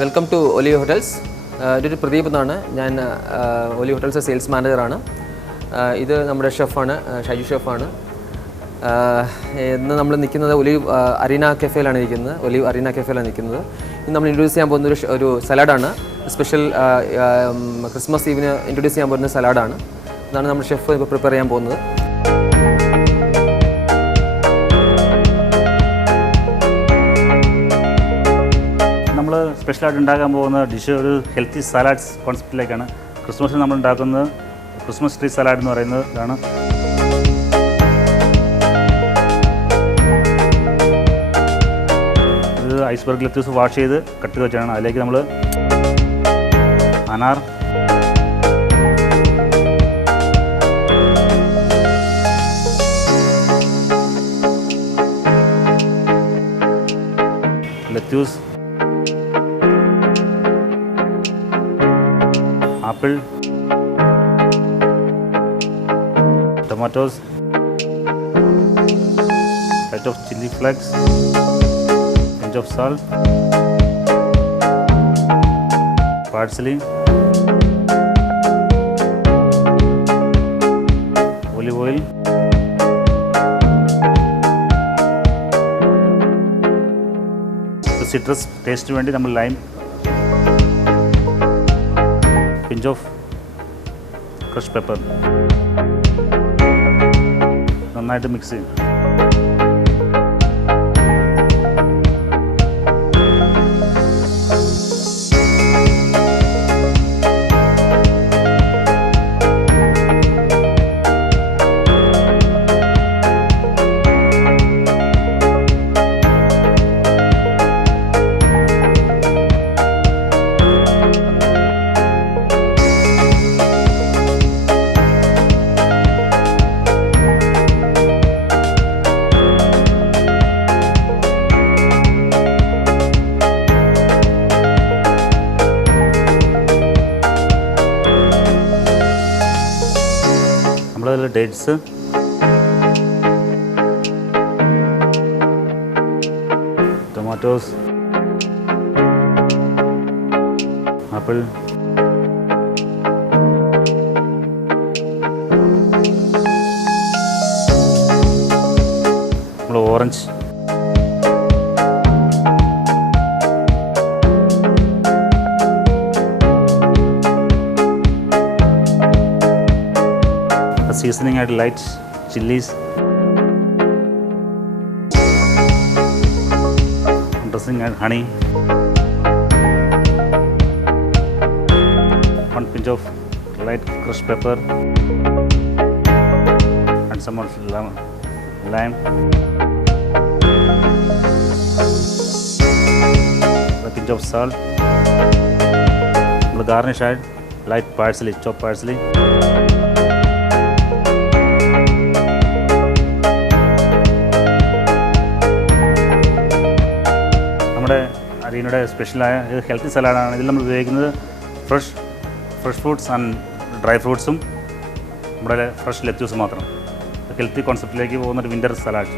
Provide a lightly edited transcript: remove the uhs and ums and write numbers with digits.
Welcome to Oli hotels. ഇതൊരു പ്രദീപ് എന്നാണ്. ഞാൻ ഒലി ഹോട്ടൽസ് സെയിൽസ് മാനേജറാണ്. ഇത് നമ്മുടെ ഷെഫാണ്, ഷൈജു ഷെഫാണ്. ഇന്ന് നമ്മൾ നിൽക്കുന്നത് ഒലിവ് അരീന കഫേയിലാണ് നിൽക്കുന്നത്. ഒലിവ് അരീന കഫേയിലാണ് നിൽക്കുന്നത്. ഇന്ന് നമ്മൾ ഇൻട്രൊഡ്യൂസ് ചെയ്യാൻ പോകുന്ന ഒരു സലാഡാണ്. സ്പെഷ്യൽ ക്രിസ്മസ് ഈവിന് ഇൻട്രൊഡ്യൂസ് ചെയ്യാൻ പോകുന്ന സലാഡാണ്. ഇതാണ് നമ്മുടെ ഷെഫ് ഇപ്പോൾ പ്രിപ്പയർ ചെയ്യാൻ പോകുന്നത്. നമ്മൾ സ്പെഷ്യലായിട്ട് ഉണ്ടാക്കാൻ പോകുന്ന ഡിഷ് ഒരു ഹെൽത്തി സലാഡ്സ് കോൺസെപ്റ്റിലേക്കാണ്. ക്രിസ്മസിന് നമ്മൾ ഉണ്ടാക്കുന്നത് ക്രിസ്മസ് ട്രീ സലാഡ് എന്ന് പറയുന്നത് ഇതാണ്. ഇത് ഐസ്ബർഗ് ലെറ്റ്യൂസ് വാഷ് ചെയ്ത് കട്ട് ചെയ്ത് വെച്ചാണ്. അതിലേക്ക് നമ്മൾ അനാർ, lettuce, apple, tomatoes, bit of chili flakes, pinch of salt, parsley, olive oil, citrus taste വേണ്ടി നമ്മൾ lime, pinch of crushed pepper. നന്നായിട്ട് മിക്സ് ചെയ്യും. നമ്മളതിൽ ഡേറ്റ്സ്, ടൊമാറ്റോസ്, ആപ്പിൾ, നമ്മൾ ഓറഞ്ച്, സീസണിങ് ആയിട്ട് ലൈറ്റ് ചില്ലീസ്, ഡ്രസ്സിങ് ആയിട്ട് honey, 1 pinch of light crushed pepper and some more lime, a pinch of salt. നമ്മൾ garnish ആയിട്ട് ലൈറ്റ് പാഴ്സലി, ചോപ്പ് parsley, നമ്മുടെ അരീനയുടെ സ്പെഷ്യലായ ഇത് ഹെൽത്തി സലാഡാണ്. ഇതിൽ നമ്മൾ ഉപയോഗിക്കുന്നത് ഫ്രഷ് ഫ്രൂട്ട്സ് ആൻഡ് ഡ്രൈ ഫ്രൂട്ട്സും നമ്മുടെ ഫ്രഷ് ലെറ്റ്യൂസ് മാത്രം. ഹെൽത്തി കോൺസെപ്റ്റിലേക്ക് പോകുന്നൊരു വിൻ്റർ സലാഡ്.